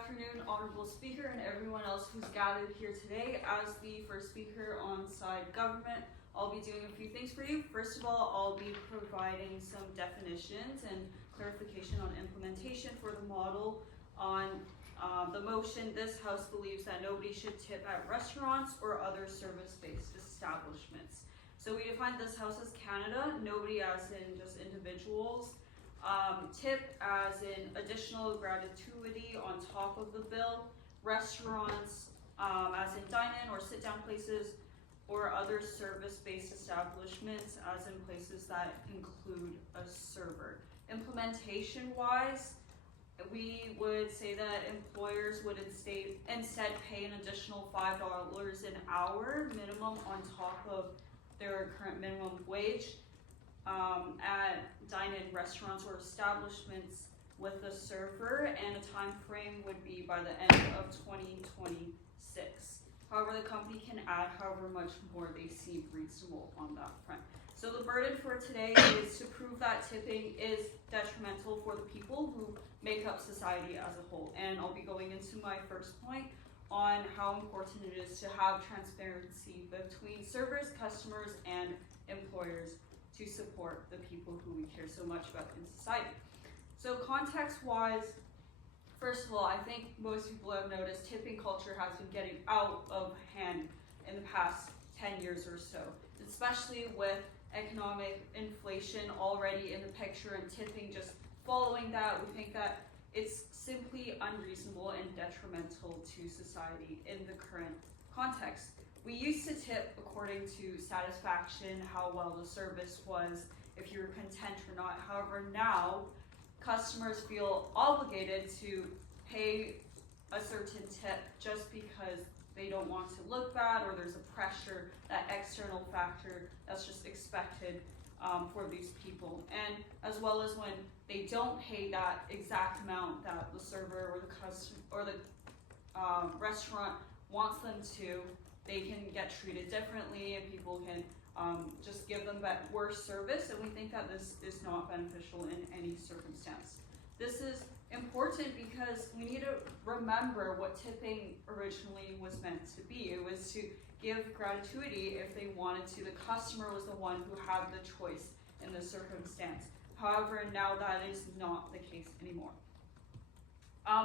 afternoon, Honorable Speaker, and everyone else who's gathered here today. As the first speaker on side government, I'll be doing a few things for you. First of all, I'll be providing some definitions and clarification on implementation for the model. On the motion, this House believes that nobody should tip at restaurants or other service-based establishments. So we define this House as Canada, nobody as in just individuals. Tip as in additional gratuity on top of the bill. Restaurants as in dine-in or sit-down places, or other service-based establishments as in places that include a server. Implementation-wise, we would say that employers would instead pay an additional $5 an hour minimum on top of their current minimum wage at dine-in restaurants or establishments with a server, and a time frame would be by the end of 2026. However, the company can add however much more they seem reasonable on that front. So the burden for today is to prove that tipping is detrimental for the people who make up society as a whole. And I'll be going into my first point on how important it is to have transparency between servers, customers, and employers to support the people who we care so much about in society. So context-wise, first of all, I think most people have noticed tipping culture has been getting out of hand in the past 10 years or so, especially with economic inflation already in the picture and tipping just following that. We think that it's simply unreasonable and detrimental to society in the current context. We used to tip according to satisfaction, how well the service was, if you were content or not. However, now customers feel obligated to pay a certain tip just because they don't want to look bad, or there's a pressure, that external factor that's just expected for these people. And as well as when they don't pay that exact amount that the server or the customer or the restaurant wants them to, they can get treated differently, and people can just give them that worse service. And we think that this is not beneficial in any circumstance. This is important because we need to remember what tipping originally was meant to be. It was to give gratuity if they wanted to. The customer was the one who had the choice in the circumstance. However, now that is not the case anymore.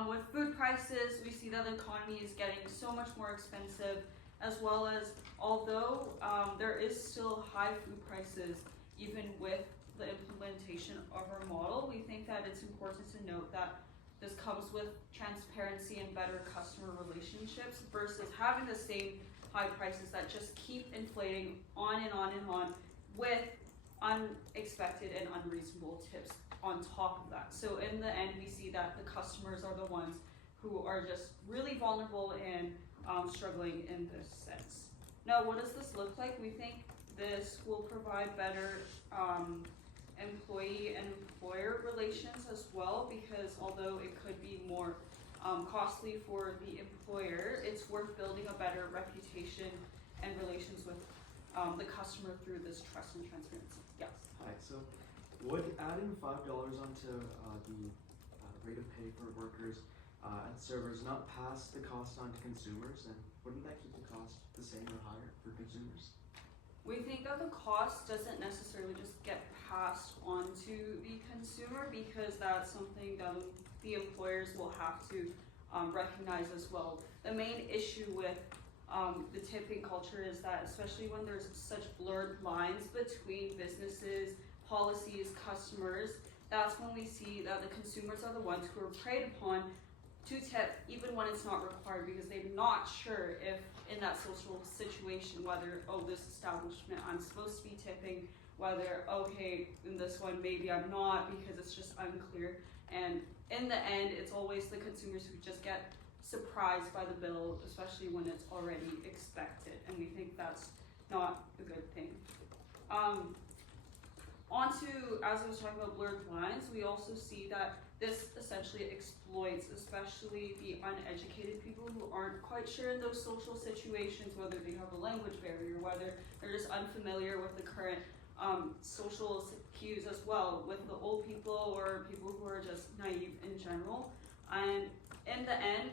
With food prices, we see that the economy is getting so much more expensive, as well as although there is still high food prices, even with the implementation of our model, we think that it's important to note that this comes with transparency and better customer relationships versus having the same high prices that just keep inflating on and on and on with unexpected and unreasonable tips on top of that. So in the end, we see that the customers are the ones who are just really vulnerable and struggling in this sense. Now, what does this look like? We think this will provide better employee and employer relations as well, because although it could be more costly for the employer, it's worth building a better reputation and relations with the customer through this trust and transparency. Yes. Hi. So, would adding $5 onto the rate of pay for workers and servers not pass the cost on to consumers, and wouldn't that keep the cost the same or higher for consumers? We think that the cost doesn't necessarily just get passed on to the consumer, because that's something that the employers will have to recognize as well. The main issue with the tipping culture is that, especially when there's such blurred lines between businesses, policies, customers, that's when we see that the consumers are the ones who are preyed upon to tip even when it's not required, because they're not sure if in that social situation whether, oh, this establishment I'm supposed to be tipping, whether, okay, in this one maybe I'm not, because it's just unclear. And in the end, it's always the consumers who just get surprised by the bill, especially when it's already expected, and we think that's not a good thing. Onto, as I was talking about blurred lines, we also see that this essentially exploits especially the uneducated people who aren't quite sure in those social situations, whether they have a language barrier, whether they're just unfamiliar with the current social cues as well, with the old people or people who are just naive in general. And in the end,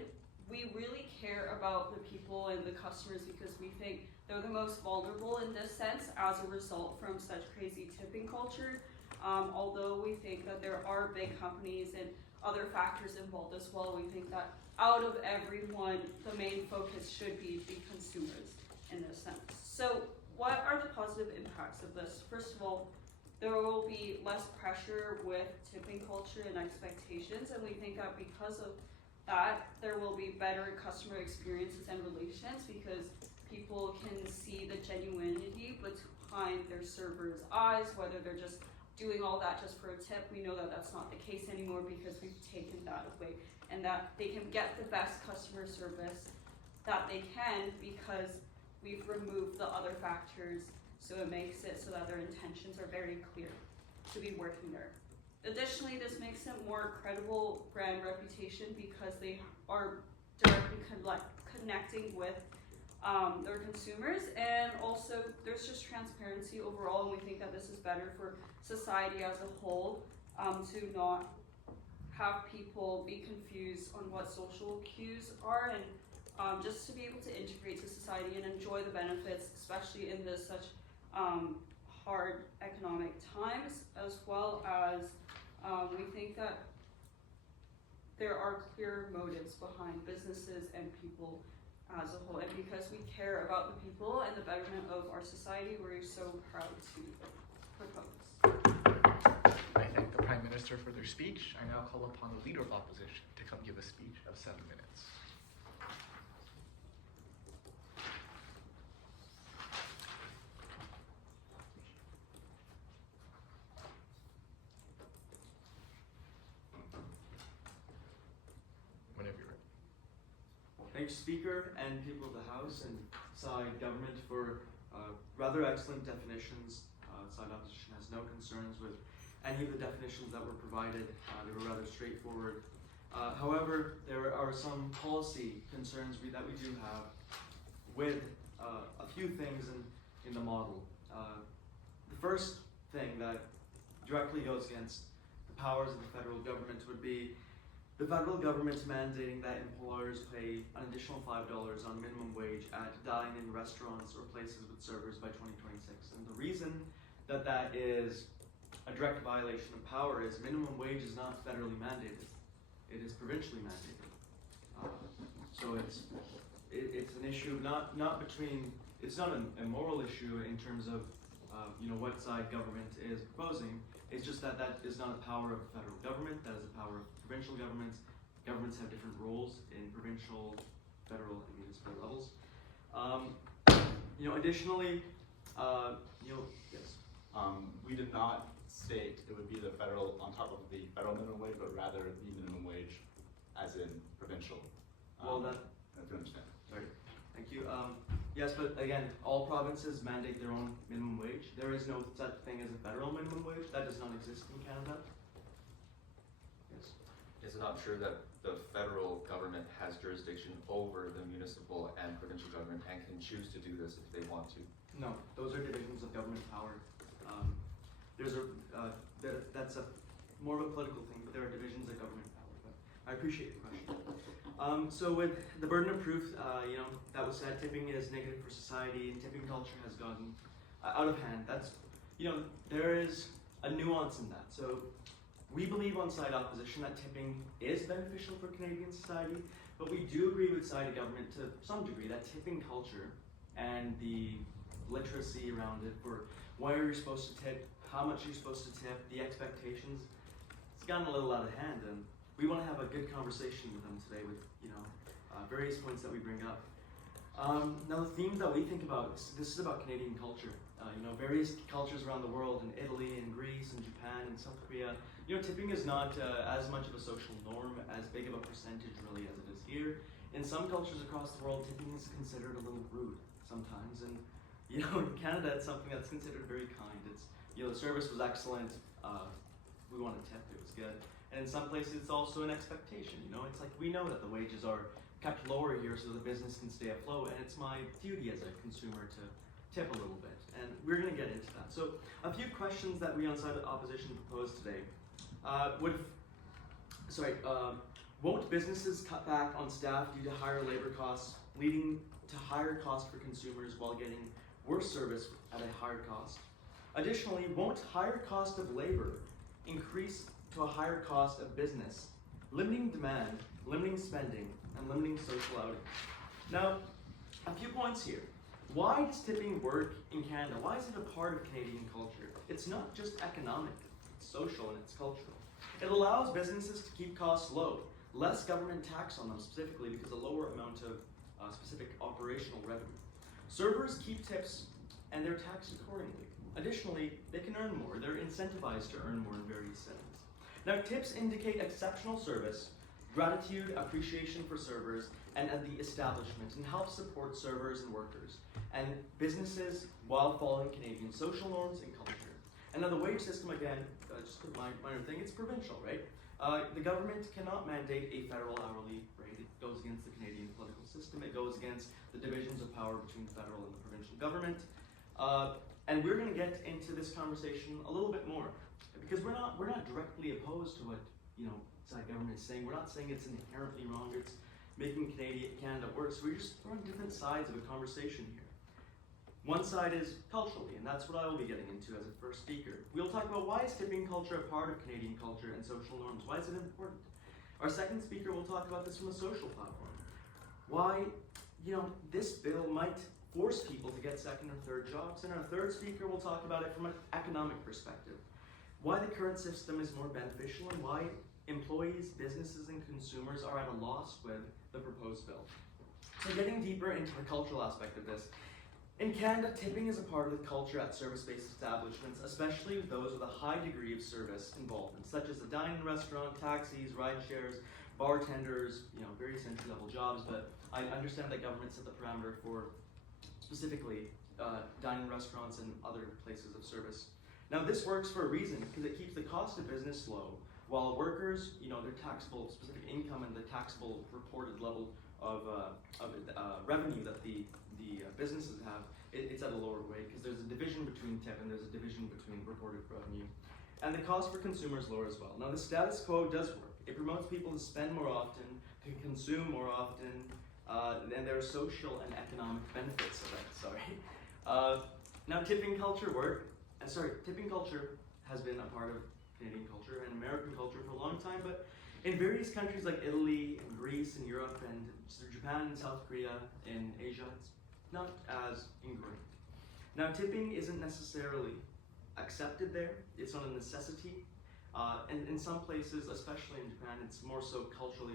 we really care about the people and the customers because we think they're the most vulnerable in this sense as a result from such crazy tipping culture. Although we think that there are big companies and other factors involved as well, we think that out of everyone, the main focus should be the consumers in this sense. So what are the positive impacts of this? First of all, there will be less pressure with tipping culture and expectations, and we think that because of that, there will be better customer experiences and relations because people can see the genuinity behind their server's eyes, whether they're just doing all that just for a tip. We know that that's not the case anymore because we've taken that away, and that they can get the best customer service that they can because we've removed the other factors, so it makes it so that their intentions are very clear to be working there. Additionally, this makes it more credible brand reputation because they are directly connecting with their consumers, and also there's just transparency overall, and we think that this is better for society as a whole, to not have people be confused on what social cues are, and just to be able to integrate to society and enjoy the benefits, especially in this such hard economic times, as well as we think that there are clear motives behind businesses and people as a whole, and because we care about the people and the betterment of our society, we're so proud to propose. I thank the Prime Minister for their speech. I now call upon the Leader of Opposition to come give a speech of 7 minutes. Whenever you're ready. Thank you, Speaker and people of the House and side government for rather excellent definitions. Side opposition has no concerns with any of the definitions that were provided. They were rather straightforward. However, there are some policy concerns that we do have with a few things in the model. The first thing that directly goes against the powers of the federal government would be the federal government's mandating that employers pay an additional $5 on minimum wage at dine-in restaurants or places with servers by 2026. And the reason that that is a direct violation of power is minimum wage is not federally mandated; it is provincially mandated. So it's an issue not between. It's not a moral issue in terms of what side government is proposing. It's just that is not a power of the federal government. That is a power of provincial governments. Governments have different roles in provincial, federal, and municipal levels. Additionally, yes. We did not state it would be the federal on top of the federal minimum wage, but rather the minimum wage as in provincial. Well, I do understand. Sorry. Thank you. Yes, but again, all provinces mandate their own minimum wage. There is no such thing as a federal minimum wage. That does not exist in Canada. Yes. Is it not true that the federal government has jurisdiction over the municipal and provincial government and can choose to do this if they want to? No, those are divisions of government power. That's a more of a political thing, but there are divisions of government power. But I appreciate the question. So with the burden of proof, that was said, tipping is negative for society, and tipping culture has gotten out of hand. That's, there is a nuance in that. So we believe on side opposition that tipping is beneficial for Canadian society, but we do agree with side government to some degree that tipping culture and the literacy around it for where you're supposed to tip, how much you're supposed to tip, the expectations, it's gotten a little out of hand, and we want to have a good conversation with them today with, various points that we bring up. Now the themes that we think about, this is about Canadian culture. Various cultures around the world, in Italy and Greece and Japan and South Korea, tipping is not as much of a social norm, as big of a percentage really as it is here. In some cultures across the world, tipping is considered a little rude sometimes, and in Canada it's something that's considered very kind. It's, the service was excellent, we want to tip, it was good. And in some places it's also an expectation, it's like we know that the wages are kept lower here so the business can stay afloat, and it's my duty as a consumer to tip a little bit. And we're going to get into that. So a few questions Won't businesses cut back on staff due to higher labor costs, leading to higher costs for consumers while getting worse service at a higher cost? Additionally, won't higher cost of labor increase to a higher cost of business, limiting demand, limiting spending, and limiting social outing? Now, a few points here. Why does tipping work in Canada? Why is it a part of Canadian culture? It's not just economic, it's social and it's cultural. It allows businesses to keep costs low, less government tax on them specifically because a lower amount of specific operational revenue. Servers keep tips and they're taxed accordingly. Additionally, they can earn more. They're incentivized to earn more in various settings. Now, tips indicate exceptional service, gratitude, appreciation for servers, and the establishment, and help support servers and workers, and businesses while following Canadian social norms and culture. And now the wage system, again, just a minor thing, it's provincial, right? The government cannot mandate a federal hourly rate. It goes against the Canadian political system. It goes against the divisions of power between the federal and the provincial government. And we're going to get into this conversation a little bit more because we're not directly opposed to what side government is saying. We're not saying it's inherently wrong. It's making Canada worse. We're just throwing different sides of a conversation here. One side is culturally, and that's what I will be getting into as a first speaker. We'll talk about why is tipping culture a part of Canadian culture and social norms. Why is it important? Our second speaker will talk about this from a social platform. Why, this bill might force people to get second or third jobs. And our third speaker will talk about it from an economic perspective. Why the current system is more beneficial and why employees, businesses, and consumers are at a loss with the proposed bill. So getting deeper into the cultural aspect of this, in Canada, tipping is a part of the culture at service-based establishments, especially those with a high degree of service involvement, such as the dining restaurant, taxis, ride shares, bartenders, various entry-level jobs, but I understand that government set the parameter for specifically dining restaurants and other places of service. Now this works for a reason, because it keeps the cost of business low, while workers, their taxable specific income and the taxable reported level of revenue that the businesses have, it's at a lower rate because there's a division between tip and there's a division between reported revenue. And the cost for consumers lower as well. Now the status quo does work. It promotes people to spend more often, to consume more often, and there are social and economic benefits of it, now tipping culture has been a part of Canadian culture and American culture for a long time, but in various countries like Italy and Greece and Europe and Japan and South Korea in Asia, it's not as ingrained. Now tipping isn't necessarily accepted there, it's not a necessity, and in some places, especially in Japan, it's more so culturally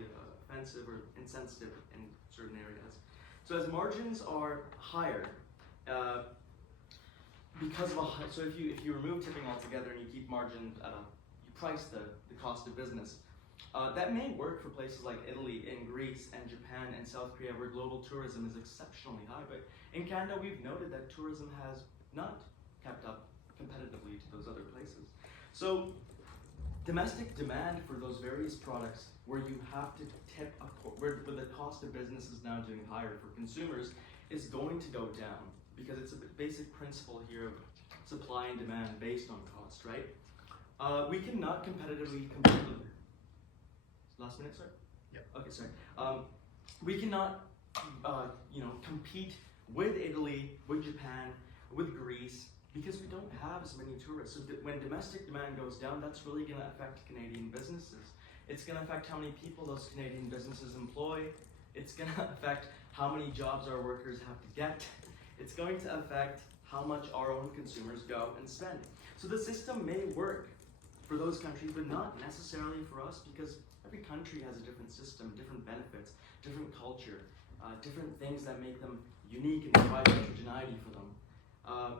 offensive or insensitive in certain areas. So as margins are higher, so if you remove tipping altogether and you keep margin you price the cost of business, that may work for places like Italy and Greece and Japan and South Korea where global tourism is exceptionally high. But in Canada, we've noted that tourism has not kept up competitively to those other places. So domestic demand for those various products where you have to tip, where the cost of business is now doing higher for consumers, is going to go down because it's a basic principle here of supply and demand based on cost, right? We cannot competitively compete. Last minute, sir? Yep. Okay, sorry. We cannot, compete with Italy, with Japan, with Greece, because we don't have as many tourists. So when domestic demand goes down, that's really going to affect Canadian businesses. It's going to affect how many people those Canadian businesses employ. It's going to affect how many jobs our workers have to get. It's going to affect how much our own consumers go and spend. So the system may work for those countries, but not necessarily for us, because every country has a different system, different benefits, different culture, different things that make them unique and provide heterogeneity for them.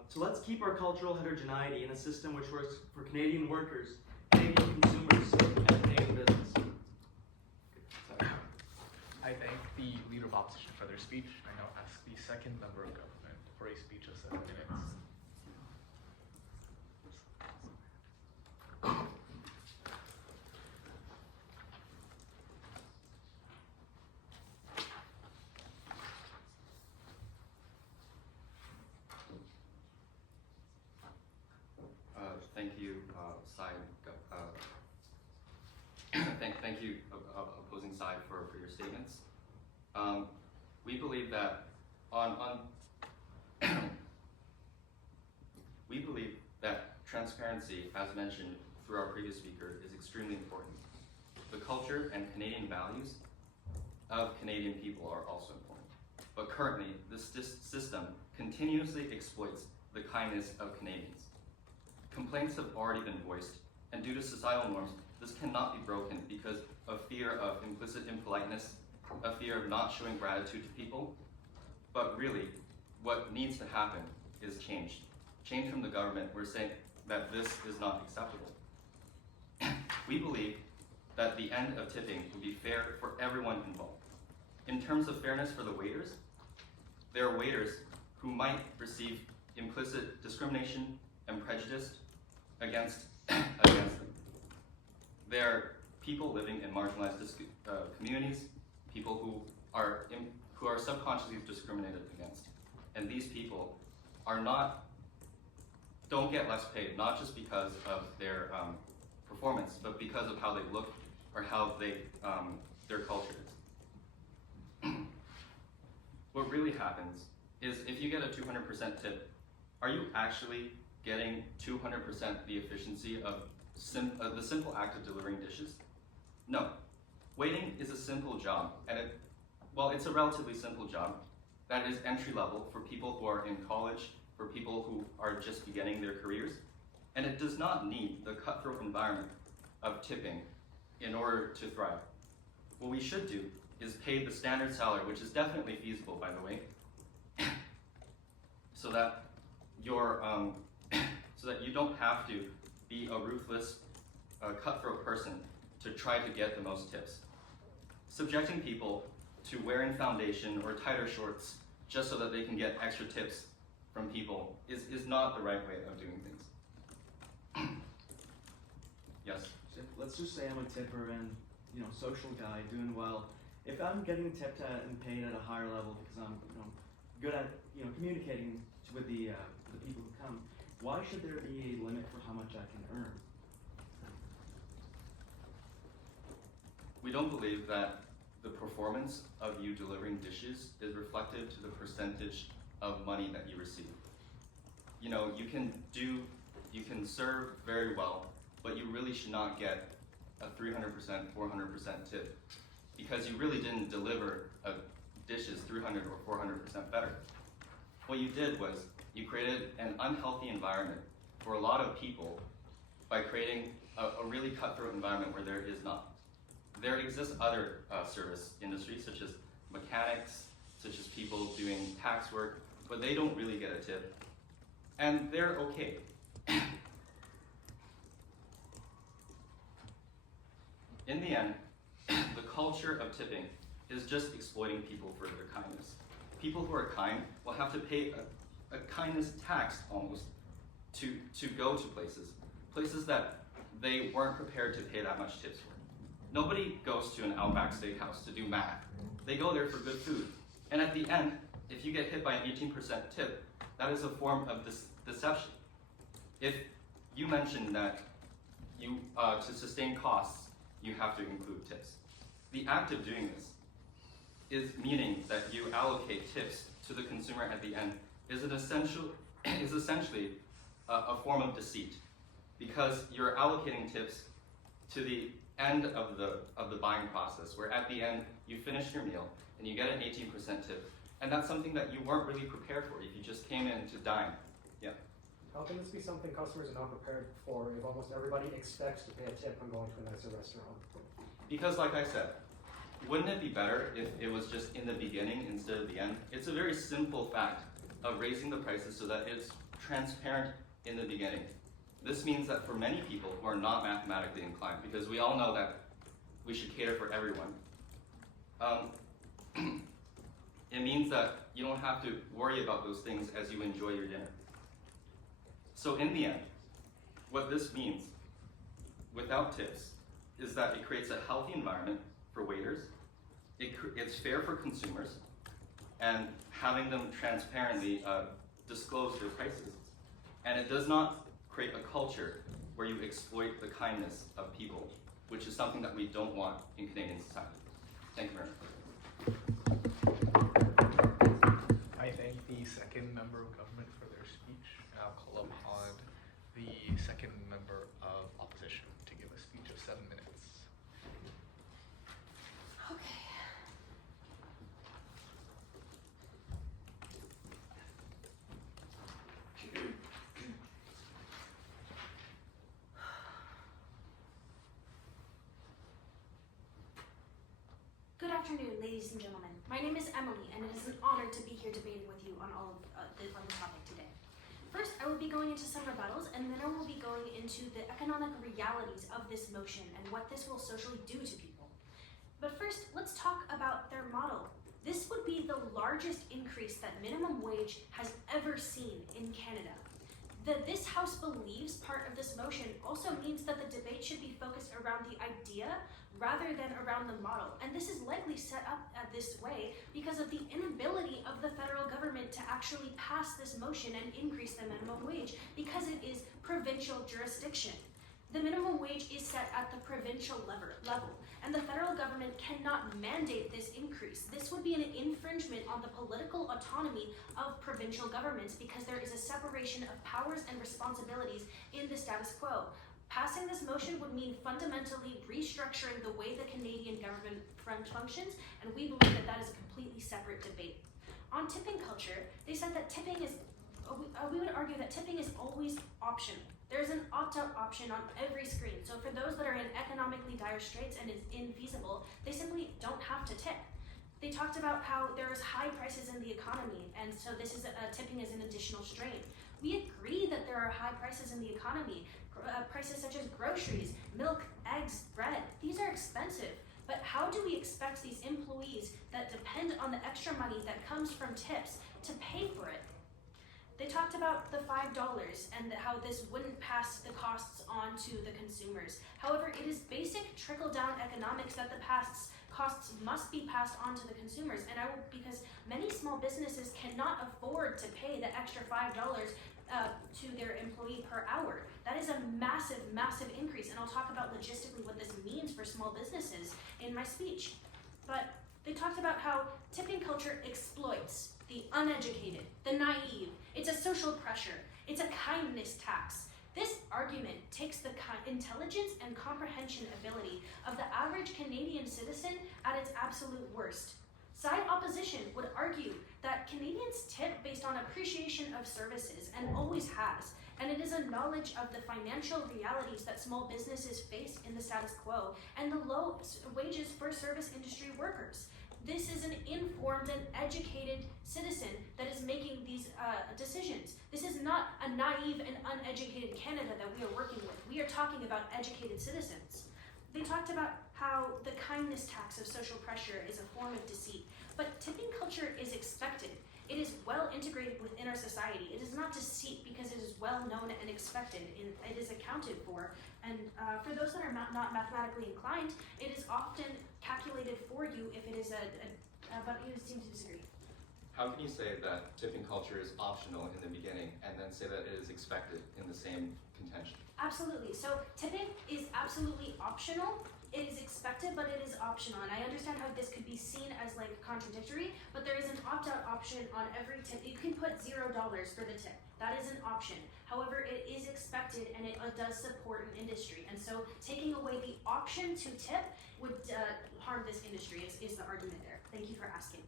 So let's keep our cultural heterogeneity in a system which works for Canadian workers, Canadian consumers, and Canadian business. Sorry. I thank the Leader of Opposition for their speech. I now ask the second member of government for a speech of 7 minutes. Thank you, thank you, opposing side. we believe that we believe that transparency, as mentioned through our previous speaker, is extremely important. The culture and Canadian values of Canadian people are also important. But currently, this system continuously exploits the kindness of Canadians. Complaints have already been voiced, and due to societal norms, this cannot be broken because of fear of implicit impoliteness, a fear of not showing gratitude to people. But really, what needs to happen is change. Change from the government. We're saying that this is not acceptable. We believe that the end of tipping would be fair for everyone involved. In terms of fairness for the waiters, there are waiters who might receive implicit discrimination and prejudice against them. There are people living in marginalized communities, people who are subconsciously discriminated against, and these people don't get less paid, not just because of their performance, but because of how they look or how their culture is. What really happens is if you get a 200% tip, are you actually getting 200% the efficiency of the simple act of delivering dishes? No. Waiting is a simple job, and it's a relatively simple job that is entry level for people who are in college, for people who are just beginning their careers, and it does not need the cutthroat environment of tipping in order to thrive. What we should do is pay the standard salary, which is definitely feasible, by the way, so that you don't have to be a ruthless, cutthroat person to try to get the most tips. Subjecting people to wearing foundation or tighter shorts just so that they can get extra tips from people is not the right way of doing things. Yes? So let's just say I'm a tipper and, social guy, doing well. If I'm getting tipped at and paid at a higher level because I'm, good at, communicating with the people who come, why should there be a limit for how much I can earn? We don't believe that the performance of you delivering dishes is reflective to the percentage of money that you receive. You can serve very well, but you really should not get a 300%, 400% tip because you really didn't deliver dishes 300 or 400% better. What you did was you created an unhealthy environment for a lot of people by creating a really cutthroat environment where there is not. There exist other service industries such as mechanics, such as people doing tax work, but they don't really get a tip. And they're okay. In the end, the culture of tipping is just exploiting people for their kindness. People who are kind will have to pay a kindness tax almost to go to places that they weren't prepared to pay that much tips for. Nobody goes to an Outback Steakhouse to do math. They go there for good food. And at the end, if you get hit by an 18% tip, that is a form of deception. If you mentioned that to sustain costs, you have to include tips. The act of doing this is meaning that you allocate tips to the consumer at the end is essentially a form of deceit, because you're allocating tips to the end of the buying process, where at the end you finish your meal and you get an 18% tip, and that's something that you weren't really prepared for if you just came in to dine. Yeah. How can this be something customers are not prepared for if almost everybody expects to pay a tip when going to a nicer restaurant? Because like I said, wouldn't it be better if it was just in the beginning instead of the end? It's a very simple fact of raising the prices so that it's transparent in the beginning. This means that for many people who are not mathematically inclined, because we all know that we should cater for everyone, it means that you don't have to worry about those things as you enjoy your dinner. So in the end, what this means, without tips, is that it creates a healthy environment for waiters, it's fair for consumers, and having them transparently disclose their prices. And it does not create a culture where you exploit the kindness of people, which is something that we don't want in Canadian society. Thank you very much. the second member of opposition to give a speech of 7 minutes. Okay. Good afternoon, ladies and gentlemen. My name is Emily, and it is an honor to be here debating with you on the topic today. First, I will be going into some rebuttals, and then I will be going into the economic realities of this motion and what this will socially do to people. But first, let's talk about their model. This would be the largest increase that minimum wage has ever seen in Canada. This House believes part of this motion also means that the debate should be focused around the idea rather than around the model. And this is likely set up this way because of the inability of the federal government to actually pass this motion and increase the minimum wage because it is provincial jurisdiction. The minimum wage is set at the provincial level, and the federal government cannot mandate this increase. This would be an infringement on the political autonomy of provincial governments because there is a separation of powers and responsibilities in the status quo. Passing this motion would mean fundamentally restructuring the way the Canadian government functions, and we believe that that is a completely separate debate. On tipping culture, they said that tipping is, we would argue that tipping is always optional. There's an opt-out option on every screen, so for those that are in economically dire straits and is infeasible, they simply don't have to tip. They talked about how there's high prices in the economy, and so this is tipping is an additional strain. We agree that there are high prices in the economy, prices such as groceries, milk, eggs, bread. These are expensive, but how do we expect these employees that depend on the extra money that comes from tips to pay for it? They talked about the $5 and how this wouldn't pass the costs on to the consumers. However, it is basic trickle-down economics that the costs must be passed on to the consumers, and because many small businesses cannot afford to pay the extra $5 to their employee per hour. That is a massive, massive increase, and I'll talk about logistically what this means for small businesses in my speech. But they talked about how tipping culture exploits the uneducated, the naive. It's a social pressure. It's a kindness tax. This argument takes the intelligence and comprehension ability of the average Canadian citizen at its absolute worst. Side opposition would argue that Canadians tip based on appreciation of services, and always has, and it is a knowledge of the financial realities that small businesses face in the status quo and the low wages for service industry workers. This is an informed and educated citizen that is making these decisions. This is not a naive and uneducated Canada that we are working with. We are talking about educated citizens. They talked about how the kindness tax of social pressure is a form of deceit, but tipping culture is expected. It is well integrated within our society. It is not deceit because it is well known and expected. It is accounted for. And for those that are not mathematically inclined, it is often calculated for you if it is but you seem to disagree. How can you say that tipping culture is optional in the beginning and then say that it is expected in the same contention? Absolutely. So tipping is absolutely optional. It is expected, but it is optional. And I understand how this could be seen as like contradictory, but there is an opt-out option on every tip. You can put $0 for the tip. That is an option. However, it is expected and it does support an industry. And so taking away the option to tip would harm this industry is the argument there. Thank you for asking.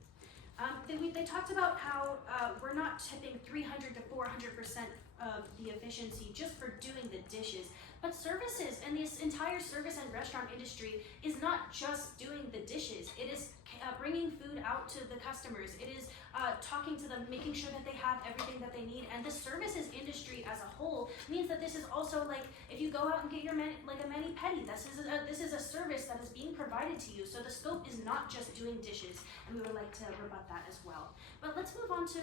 They talked about how we're not tipping 300 to 400% of the efficiency just for doing the dishes, but services and this entire service and restaurant industry is not just doing the dishes. It is bringing food out to the customers. It is talking to them, making sure that they have everything that they need. And the services industry as a whole means that this is also like if you go out and get your a mani-pedi, this is a service that is being provided to you. So the scope is not just doing dishes, and we would like to rebut that as well. But let's move on to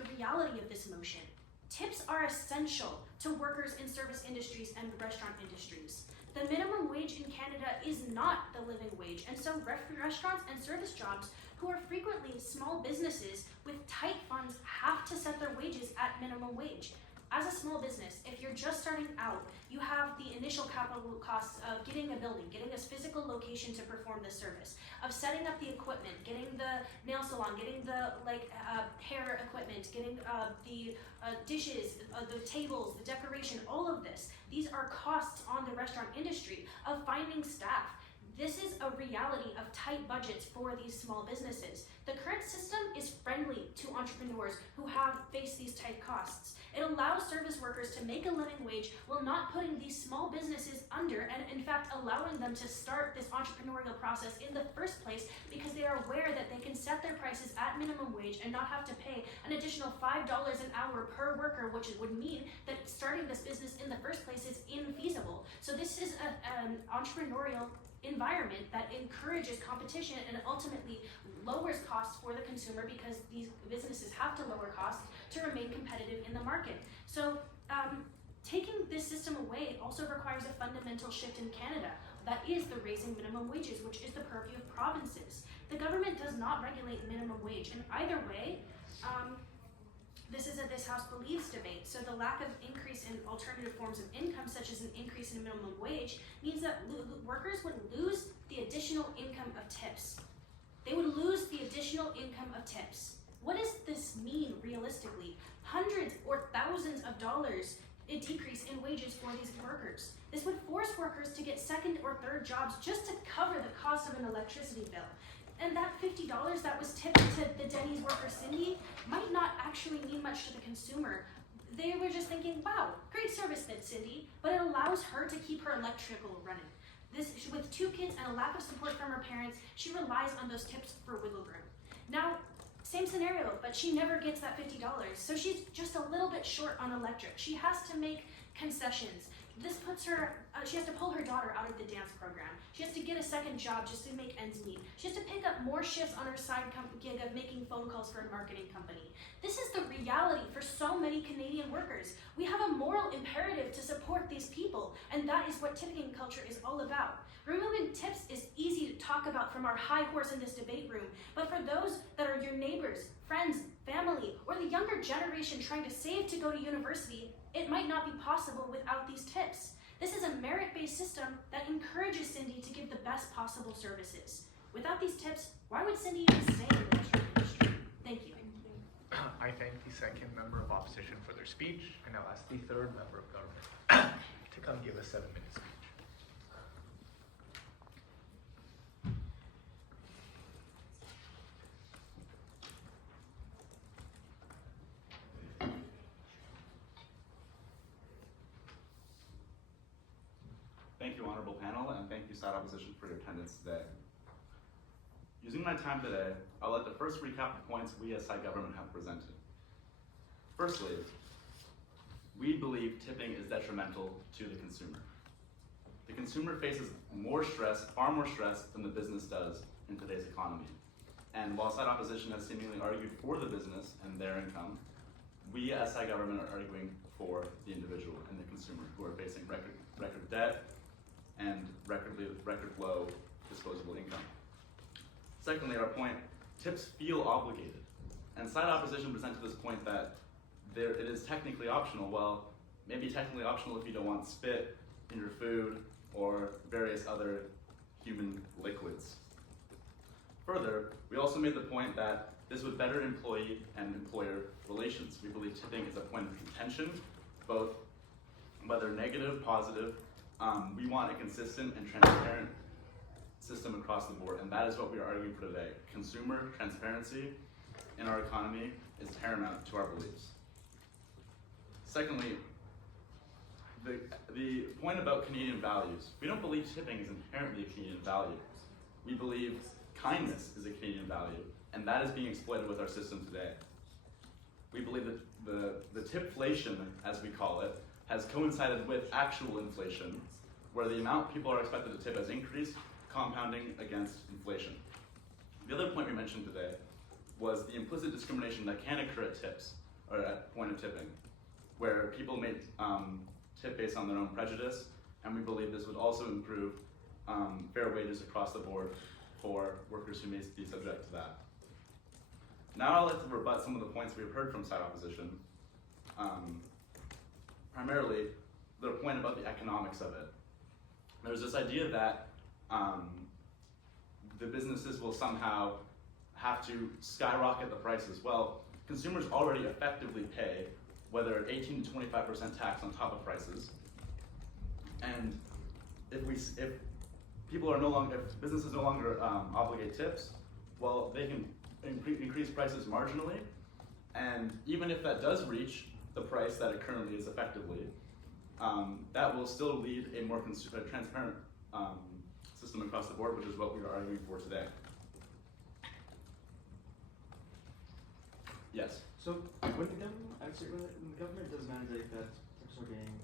the reality of this motion. Tips are essential to workers in service industries and restaurant industries. The minimum wage in Canada is not the living wage, and so restaurants and service jobs, who are frequently small businesses with tight funds, have to set their wages at minimum wage. as a small business, if you're just starting out, you have the initial capital costs of getting a building, getting a physical location to perform this service, of setting up the equipment, getting the nail salon, getting the hair equipment, getting the dishes, the tables, the decoration, all of this. These are costs on the restaurant industry of finding staff. This is a reality of tight budgets for these small businesses. The current system is friendly to entrepreneurs who have faced these tight costs. It allows service workers to make a living wage while not putting these small businesses under, and in fact allowing them to start this entrepreneurial process in the first place, because they are aware that they can set their prices at minimum wage and not have to pay an additional $5 an hour per worker, which would mean that starting this business in the first place is infeasible. So this is an entrepreneurial environment that encourages competition and ultimately lowers costs for the consumer, because these businesses have to lower costs to remain competitive in the market. So taking this system away also requires a fundamental shift in Canada. That is the raising minimum wages, which is the purview of provinces. The government does not regulate minimum wage, and either way, this is a This House Believes debate. So the lack of increase in alternative forms of income, such as an increase in minimum wage, means that workers would lose the additional income of tips. They would lose the additional income of tips. What does this mean realistically? Hundreds or thousands of dollars a decrease in wages for these workers. This would force workers to get second or third jobs just to cover the cost of an electricity bill. And that $50 that was tipped to the Denny's worker Cindy might not actually mean much to the consumer. They were just thinking, wow, great service then, Cindy, but it allows her to keep her electrical running. With 2 kids and a lack of support from her parents, she relies on those tips for wiggle room. Now, same scenario, but she never gets that $50, so she's just a little bit short on electric. She has to make concessions. This puts her, she has to pull her daughter out of the dance program. She has to get a second job just to make ends meet. She has to pick up more shifts on her side gig of making phone calls for a marketing company. This is the reality for so many Canadian workers. We have a moral imperative to support these people, and that is what tipping culture is all about. Removing tips is easy to talk about from our high horse in this debate room, but for those that are your neighbors, friends, family, or the younger generation trying to save to go to university, it might not be possible without these tips. This is a merit-based system that encourages Cindy to give the best possible services. Without these tips, why would Cindy even stay in the restaurant industry? Thank you. I thank the second member of opposition for their speech. I now ask the third member of government to come give a 7-minute speech. Thank you, honorable panel, and thank you, side opposition, for your attendance today. Using my time today, I'll let the first recap the points we as side government have presented. Firstly, we believe tipping is detrimental to the consumer. The consumer faces more stress, far more stress, than the business does in today's economy. And while side opposition has seemingly argued for the business and their income, we as side government are arguing for the individual and the consumer, who are facing record debt and record low disposable income. Secondly, our point, tips feel obligated. And side opposition presented this point that it is technically optional. Well, maybe technically optional if you don't want spit in your food or various other human liquids. Further, we also made the point that this would better employee and employer relations. We believe tipping is a point of contention, both whether negative, positive. We want a consistent and transparent system across the board, and that is what we are arguing for today. Consumer transparency in our economy is paramount to our beliefs. Secondly, the point about Canadian values. We don't believe tipping is inherently a Canadian value. We believe kindness is a Canadian value, and that is being exploited with our system today. We believe that the tipflation, as we call it, has coincided with actual inflation, where the amount people are expected to tip has increased, compounding against inflation. The other point we mentioned today was the implicit discrimination that can occur at tips, or at point of tipping, where people may tip based on their own prejudice, and we believe this would also improve fair wages across the board for workers who may be subject to that. Now I'd like to rebut some of the points we've heard from side opposition. primarily their point about the economics of it. There's this idea that the businesses will somehow have to skyrocket the prices. Well, consumers already effectively pay whether 18 to 25% tax on top of prices. And if businesses no longer obligate tips, well, they can increase prices marginally. And even if that does reach the price that it currently is effectively, that will still lead a more transparent system across the board, which is what we are arguing for today. Yes? So when the government does mandate that tips are being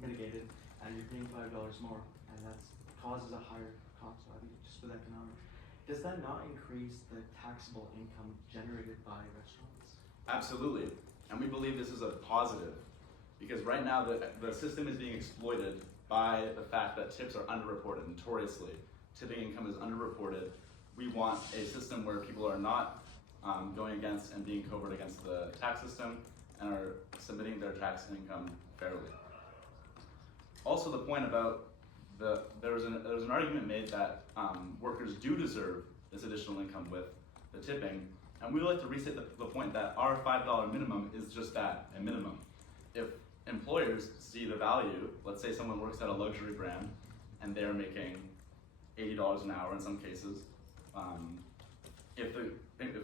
mitigated, and you're paying $5 more, and that causes a higher cost, I think, just with economics, does that not increase the taxable income generated by restaurants? Absolutely. And we believe this is a positive, because right now the system is being exploited by the fact that tips are underreported notoriously. Tipping income is underreported. We want a system where people are not going against and being covert against the tax system and are submitting their tax income fairly. Also, the point about there was an argument made that workers do deserve this additional income with the tipping, and we would like to restate the point that our $5 minimum is just that, a minimum. If employers see the value, let's say someone works at a luxury brand and they're making $80 an hour in some cases, if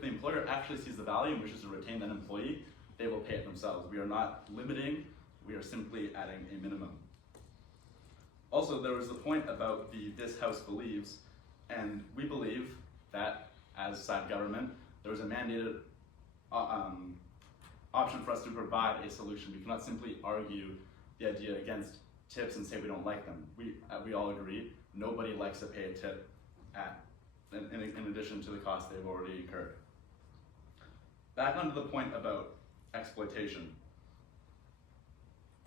the employer actually sees the value and wishes to retain that employee, they will pay it themselves. We are not limiting, we are simply adding a minimum. Also, there was the point about this House believes, and we believe that as side government, there was a mandated option for us to provide a solution. We cannot simply argue the idea against tips and say we don't like them. We all agree, nobody likes to pay a tip in addition to the cost they've already incurred. Back onto the point about exploitation.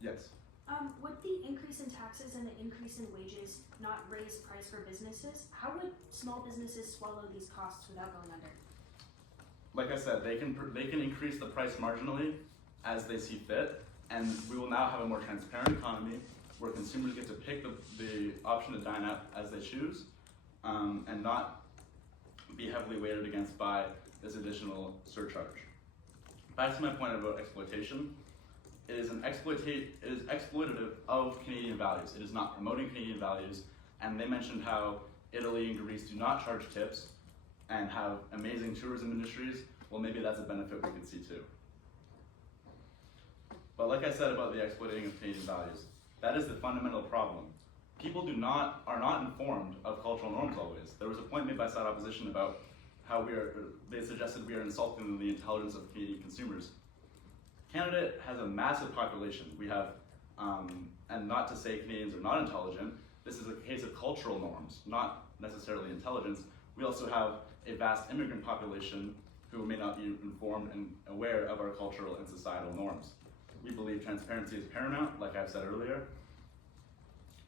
Yes? Would the increase in taxes and the increase in wages not raise price for businesses? How would small businesses swallow these costs without going under? Like I said, they can increase the price marginally as they see fit, and we will now have a more transparent economy where consumers get to pick the option to dine out as they choose, and not be heavily weighted against by this additional surcharge. Back to my point about exploitation. It is exploitative of Canadian values. It is not promoting Canadian values, and they mentioned how Italy and Greece do not charge tips and have amazing tourism industries. Well, maybe that's a benefit we could see too. But like I said about the exploiting of Canadian values, that is the fundamental problem. People are not informed of cultural norms always. There was a point made by side opposition about how they suggested we are insulting the intelligence of Canadian consumers. Canada has a massive population. We have, and not to say Canadians are not intelligent, this is a case of cultural norms, not necessarily intelligence. We also have a vast immigrant population who may not be informed and aware of our cultural and societal norms. We believe transparency is paramount, like I've said earlier,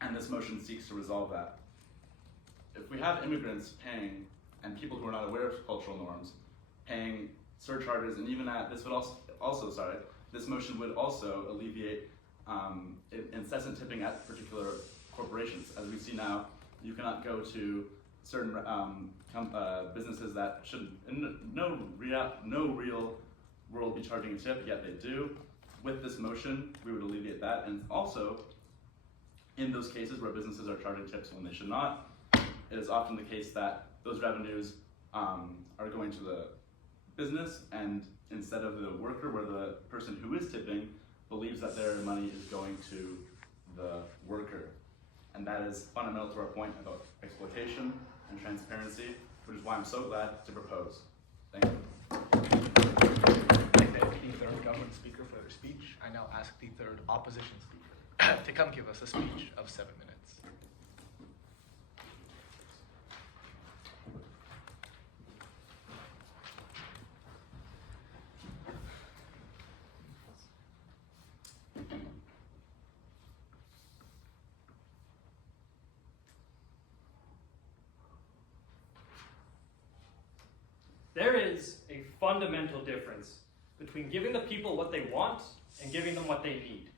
and this motion seeks to resolve that. If we have immigrants paying, and people who are not aware of cultural norms, paying surcharges, and even this would this motion would also alleviate incessant tipping at particular corporations. As we see now, you cannot go to certain businesses that should, in no real world, be charging a tip, yet they do. With this motion, we would alleviate that, and also, in those cases where businesses are charging tips when they should not, it is often the case that those revenues are going to the business, and instead of the worker, where the person who is tipping believes that their money is going to the worker. And that is fundamental to our point about exploitation and transparency, which is why I'm so glad to propose. Thank you. I thank the third government speaker for their speech. I now ask the third opposition speaker to come give us a speech of 7 minutes. There is a fundamental difference between giving the people what they want and giving them what they need.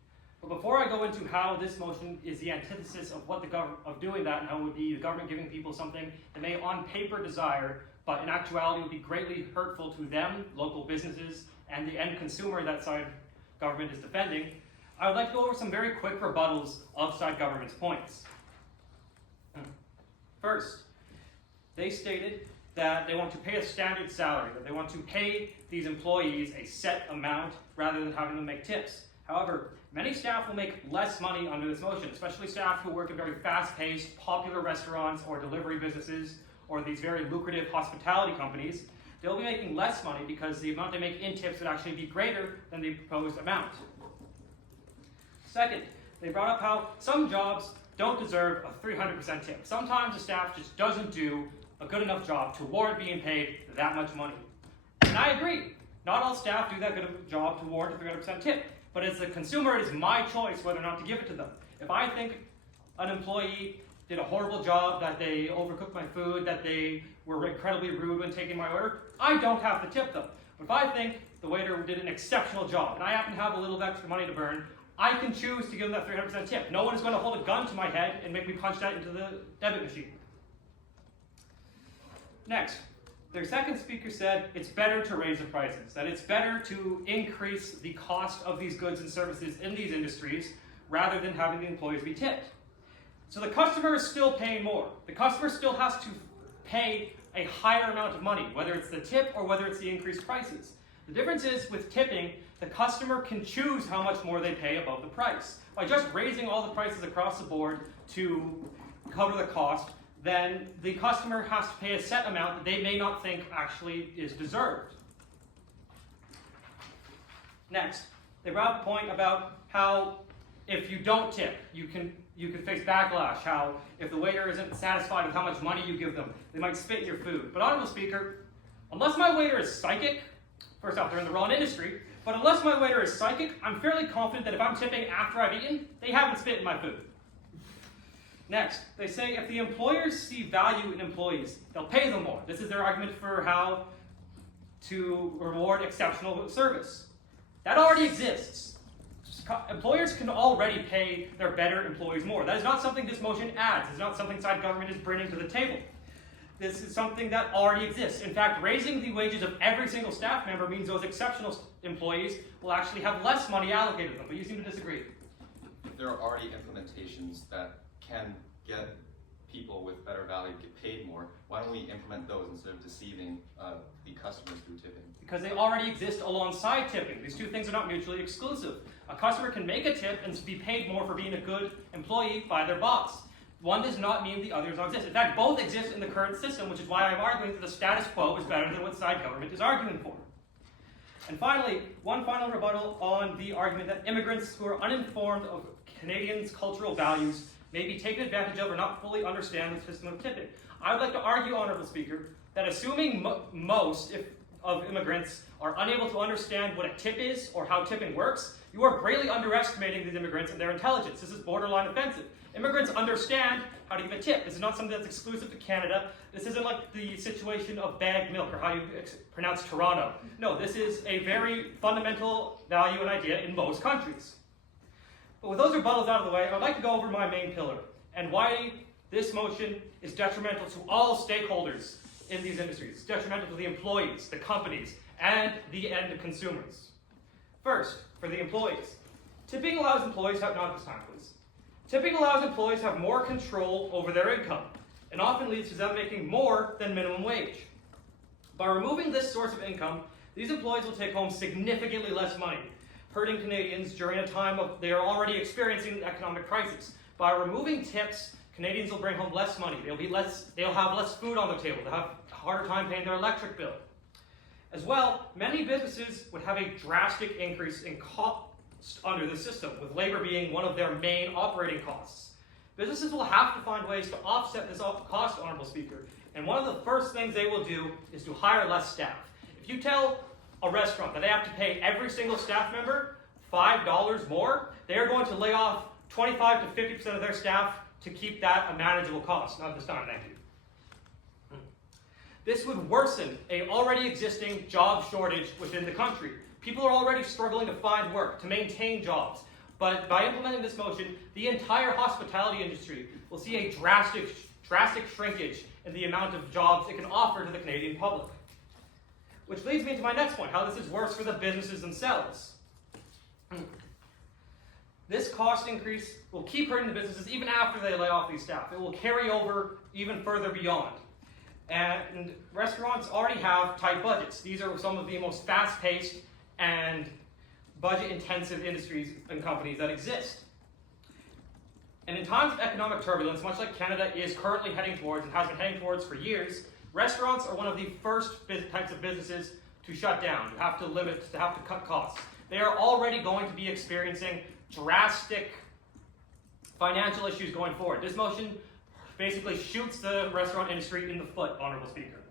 But before I go into how this motion is the antithesis of what of doing that, and how it would be the government giving people something they may on paper desire, but in actuality would be greatly hurtful to them, local businesses, and the end consumer that side government is defending, I would like to go over some very quick rebuttals of side government's points. First, they stated that they want to pay a standard salary, that they want to pay these employees a set amount rather than having them make tips. However, many staff will make less money under this motion, especially staff who work in very fast-paced, popular restaurants or delivery businesses or these very lucrative hospitality companies. They'll be making less money because the amount they make in tips would actually be greater than the proposed amount. Second, they brought up how some jobs don't deserve a 300% tip. Sometimes the staff just doesn't do a good enough job to warrant being paid that much money. And I agree. Not all staff do that good of a job to warrant a 300% tip. But as a consumer, it is my choice whether or not to give it to them. If I think an employee did a horrible job, that they overcooked my food, that they were incredibly rude when taking my order, I don't have to tip them. But if I think the waiter did an exceptional job, and I happen to have a little extra money to burn, I can choose to give them that 300% tip. No one is going to hold a gun to my head and make me punch that into the debit machine. Next, their second speaker said it's better to raise the prices, that it's better to increase the cost of these goods and services in these industries rather than having the employees be tipped. So the customer is still paying more. The customer still has to pay a higher amount of money, whether it's the tip or whether it's the increased prices. The difference is with tipping, the customer can choose how much more they pay above the price. By just raising all the prices across the board to cover the cost, then the customer has to pay a set amount that they may not think actually is deserved. Next, they brought up a point about how if you don't tip, you can face backlash, how if the waiter isn't satisfied with how much money you give them, they might spit in your food. But Honorable Speaker, unless my waiter is psychic, first off, they're in the wrong industry, but unless my waiter is psychic, I'm fairly confident that if I'm tipping after I've eaten, they haven't spit in my food. Next, they say if the employers see value in employees, they'll pay them more. This is their argument for how to reward exceptional service. That already exists. Employers can already pay their better employees more. That is not something this motion adds. It's not something side government is bringing to the table. This is something that already exists. In fact, raising the wages of every single staff member means those exceptional employees will actually have less money allocated to them, but you seem to disagree. There are already implementations that can get people with better value get paid more. Why don't we implement those instead of deceiving the customers through tipping? Because they already exist alongside tipping. These two things are not mutually exclusive. A customer can make a tip and be paid more for being a good employee by their boss. One does not mean the other does not exist. In fact, both exist in the current system, which is why I'm arguing that the status quo is better than what side government is arguing for. And finally, one final rebuttal on the argument that immigrants who are uninformed of Canadians' cultural values may be taken advantage of or not fully understand the system of tipping. I would like to argue, Honorable Speaker, that assuming most of immigrants are unable to understand what a tip is or how tipping works, you are greatly underestimating these immigrants and their intelligence. This is borderline offensive. Immigrants understand how to give a tip. This is not something that's exclusive to Canada. This isn't like the situation of bagged milk or how you pronounce Toronto. No, this is a very fundamental value and idea in most countries. But with those rebuttals out of the way, I would like to go over my main pillar and why this motion is detrimental to all stakeholders in these industries. It's detrimental to the employees, the companies, and the end consumers. First, for the employees. Tipping allows employees to have, not this time please. Tipping allows employees to have more control over their income and often leads to them making more than minimum wage. By removing this source of income, these employees will take home significantly less money, hurting Canadians during a time of they are already experiencing the economic crisis. By removing tips, Canadians will bring home less money. They'll have less food on their table. They'll have a harder time paying their electric bill. As well, many businesses would have a drastic increase in cost under the system, with labor being one of their main operating costs. Businesses will have to find ways to offset this cost, Honorable Speaker, and one of the first things they will do is to hire less staff. If you tell a restaurant that they have to pay every single staff member $5 more, they are going to lay off 25 to 50% of their staff to keep that a manageable cost. Not this time, thank you. This would worsen a already existing job shortage within the country. People are already struggling to find work, to maintain jobs. But by implementing this motion, the entire hospitality industry will see a drastic shrinkage in the amount of jobs it can offer to the Canadian public. Which leads me to my next point, how this is worse for the businesses themselves. This cost increase will keep hurting the businesses even after they lay off these staff. It will carry over even further beyond. And restaurants already have tight budgets. These are some of the most fast-paced and budget-intensive industries and companies that exist. And in times of economic turbulence, much like Canada is currently heading towards and has been heading towards for years, restaurants are one of the first types of businesses to shut down, to have to cut costs. They are already going to be experiencing drastic financial issues going forward. This motion basically shoots the restaurant industry in the foot, Honourable Speaker.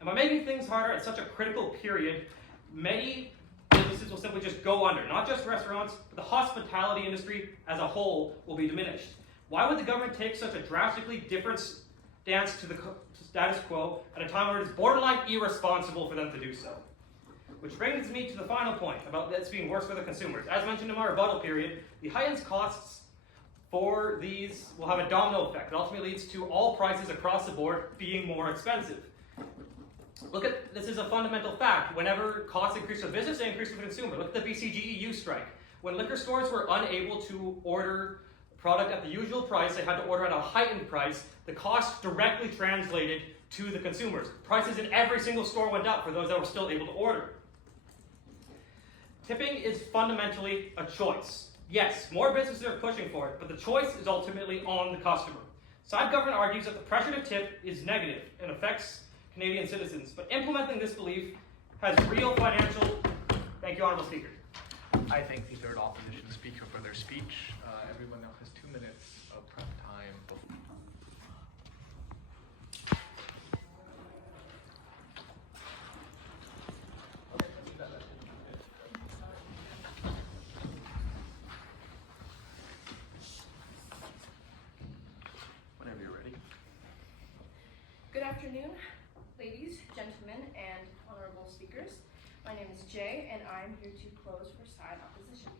And by making things harder at such a critical period, many businesses will simply just go under. Not just restaurants, but the hospitality industry as a whole will be diminished. Why would the government take such a drastically different stance to the status quo at a time where it is borderline irresponsible for them to do so? Which brings me to the final point about this being worse for the consumers. As mentioned in my rebuttal period, the heightened costs for these will have a domino effect. It ultimately leads to all prices across the board being more expensive. This is a fundamental fact. Whenever costs increase for business, they increase for the consumer. Look at the BCGEU strike. When liquor stores were unable to order product at the usual price, they had to order at a heightened price. The cost directly translated to the consumers. Prices in every single store went up for those that were still able to order. Tipping is fundamentally a choice. Yes, more businesses are pushing for it, but the choice is ultimately on the customer. Side government argues that the pressure to tip is negative and affects Canadian citizens, but implementing this belief has real financial... Thank you, Honourable Speaker. I thank the third opposition speaker for their speech. Everyone now has 2 minutes of prep time. Whenever you're ready. Good afternoon, ladies, gentlemen, and honorable speakers. My name is Jay, and I'm here to close for side opposition.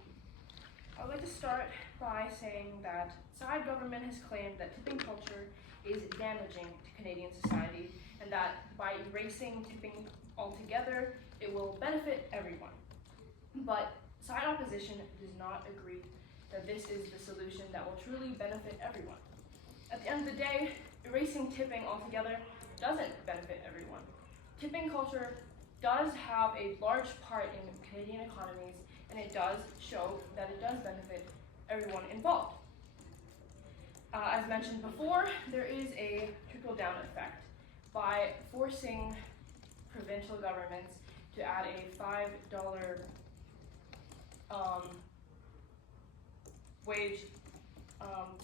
I would like to start by saying that side government has claimed that tipping culture is damaging to Canadian society, and that by erasing tipping altogether, it will benefit everyone. But side opposition does not agree that this is the solution that will truly benefit everyone. At the end of the day, erasing tipping altogether doesn't benefit everyone. Tipping culture does have a large part in Canadian economies, and it does show that it does benefit everyone involved. As mentioned before, there is a trickle-down effect. By forcing provincial governments to add a $5 wage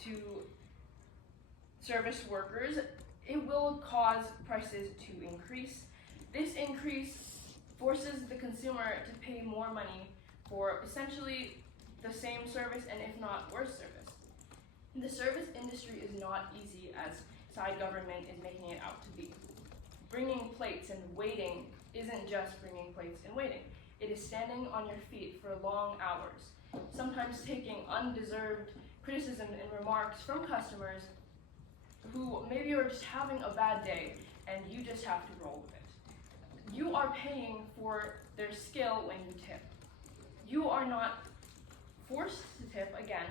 to service workers, it will cause prices to increase. This increase forces the consumer to pay more money for essentially the same service, and if not worse service. The service industry is not easy as side government is making it out to be. Bringing plates and waiting isn't just bringing plates and waiting. It is standing on your feet for long hours, sometimes taking undeserved criticism and remarks from customers who maybe are just having a bad day and you just have to roll with it. You are paying for their skill when you tip. You are not forced to tip again.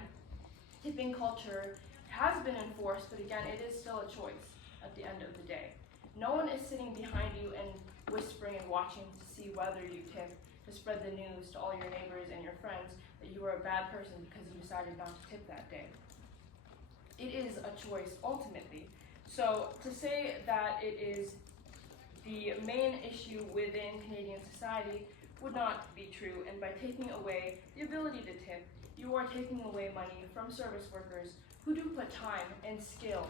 Tipping culture has been enforced, but again, it is still a choice at the end of the day. No one is sitting behind you and whispering and watching to see whether you tip, to spread the news to all your neighbors and your friends that you are a bad person because you decided not to tip that day. It is a choice ultimately. So to say that it is the main issue within Canadian society would not be true, and by taking away the ability to tip, you are taking away money from service workers who do put time and skill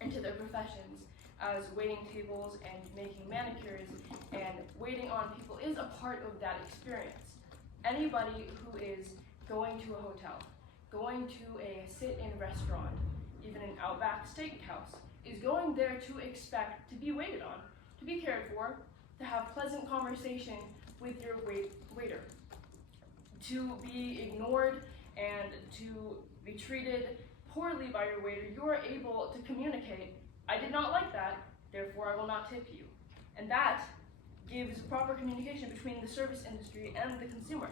into their professions, as waiting tables and making manicures and waiting on people is a part of that experience. Anybody who is going to a hotel, going to a sit-in restaurant, even an Outback Steakhouse, is going there to expect to be waited on. to be cared for, to have pleasant conversation with your waiter, to be ignored and to be treated poorly by your waiter. You are able to communicate, I did not like that, therefore I will not tip you. And that gives proper communication between the service industry and the consumer.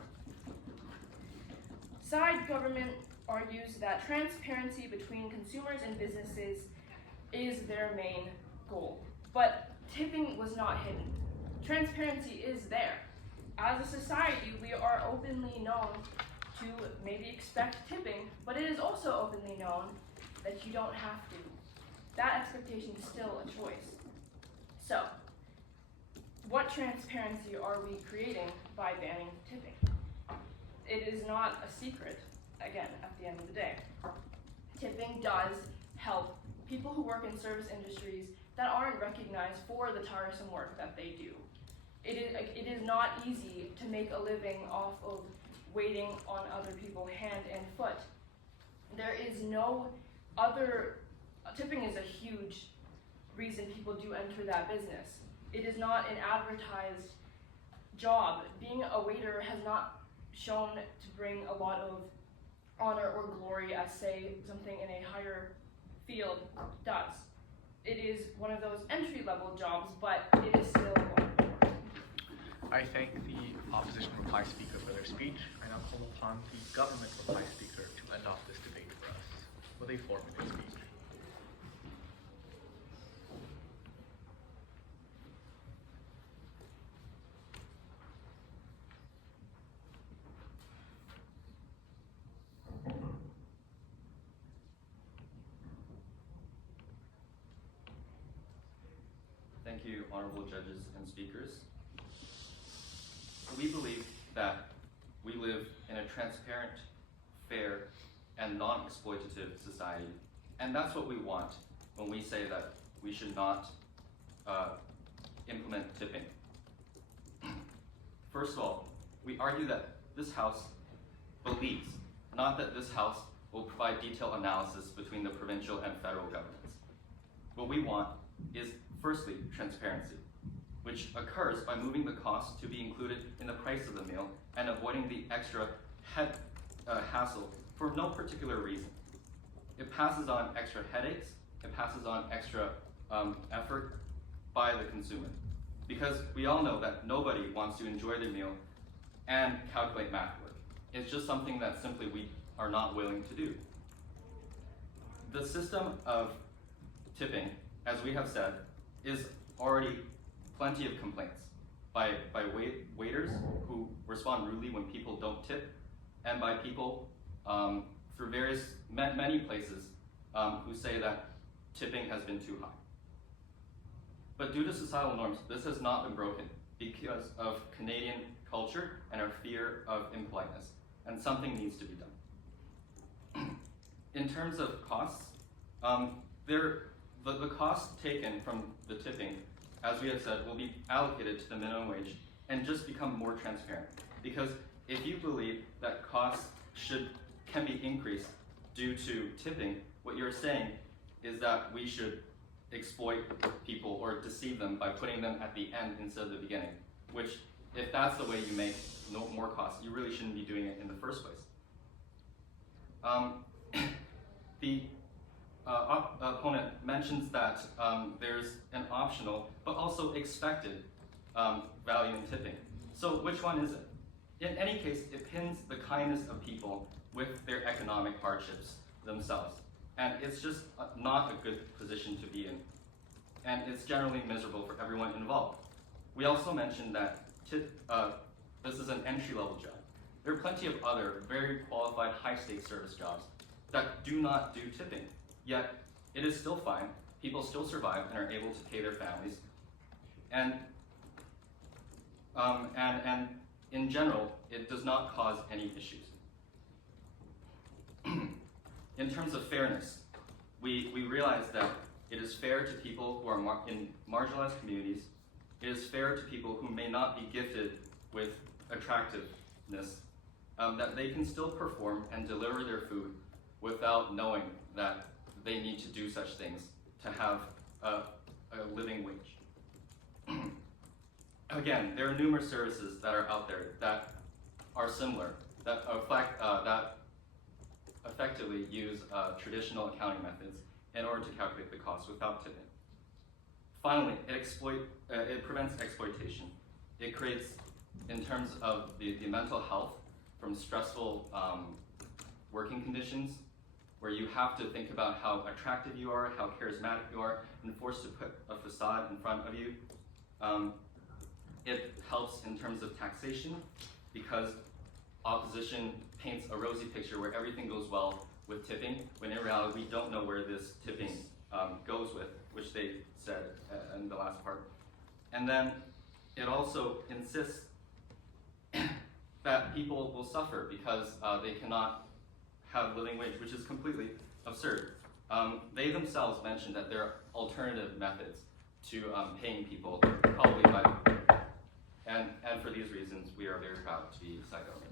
Side government argues that transparency between consumers and businesses is their main goal. But tipping was not hidden. Transparency is there. As a society, we are openly known to maybe expect tipping, but it is also openly known that you don't have to. That expectation is still a choice. So, what transparency are we creating by banning tipping? It is not a secret, again, at the end of the day. Tipping does help people who work in service industries that aren't recognized for the tiresome work that they do. It is not easy to make a living off of waiting on other people hand and foot. There is no other, tipping is a huge reason people do enter that business. It is not an advertised job. Being a waiter has not shown to bring a lot of honor or glory as, say, something in a higher field does. It is one of those entry-level jobs, but it is still one. I thank the opposition reply speaker for their speech. I now call upon the government reply speaker to end off this debate for us with a 4-minute speech. Thank you, honorable judges and speakers. We believe that we live in a transparent, fair, and non-exploitative society, and that's what we want when we say that we should not implement tipping. First of all, we argue that this House believes, not that this House will provide detailed analysis between the provincial and federal governments. What we want is, firstly, transparency, which occurs by moving the cost to be included in the price of the meal and avoiding the extra hassle for no particular reason. It passes on extra headaches, it passes on extra effort by the consumer. Because we all know that nobody wants to enjoy their meal and calculate math work. It's just something that simply we are not willing to do. The system of tipping, as we have said, is already plenty of complaints by waiters who respond rudely when people don't tip, and by people through many places who say that tipping has been too high. But due to societal norms, this has not been broken because of Canadian culture and our fear of impoliteness, and something needs to be done. In terms of costs, the cost taken from the tipping, as we have said, will be allocated to the minimum wage and just become more transparent. Because if you believe that costs can be increased due to tipping, what you're saying is that we should exploit people or deceive them by putting them at the end instead of the beginning, which, if that's the way you make more costs, you really shouldn't be doing it in the first place. The opponent mentions that there's an optional but also expected value in tipping. So which one is it? In any case, it pins the kindness of people with their economic hardships themselves. And it's just not a good position to be in. And it's generally miserable for everyone involved. We also mentioned that this is an entry-level job. There are plenty of other very qualified high-stakes service jobs that do not do tipping, yet it is still fine. People still survive and are able to pay their families. And in general, it does not cause any issues. In terms of fairness, we realize that it is fair to people who are in marginalized communities. It is fair to people who may not be gifted with attractiveness, that they can still perform and deliver their food without knowing that they need to do such things to have a living wage. again, there are numerous services that are out there that are similar, that effectively use traditional accounting methods in order to calculate the cost without tipping. Finally, it prevents exploitation. It creates, in terms of the mental health from stressful working conditions, where you have to think about how attractive you are, how charismatic you are, and forced to put a facade in front of you. It helps in terms of taxation, because opposition paints a rosy picture where everything goes well with tipping, when in reality we don't know where this tipping goes with, which they said in the last part. And then it also insists that people will suffer because they cannot have living wage, which is completely absurd. They themselves mentioned that there are alternative methods to paying people, probably by, and for these reasons, we are very proud to be side government.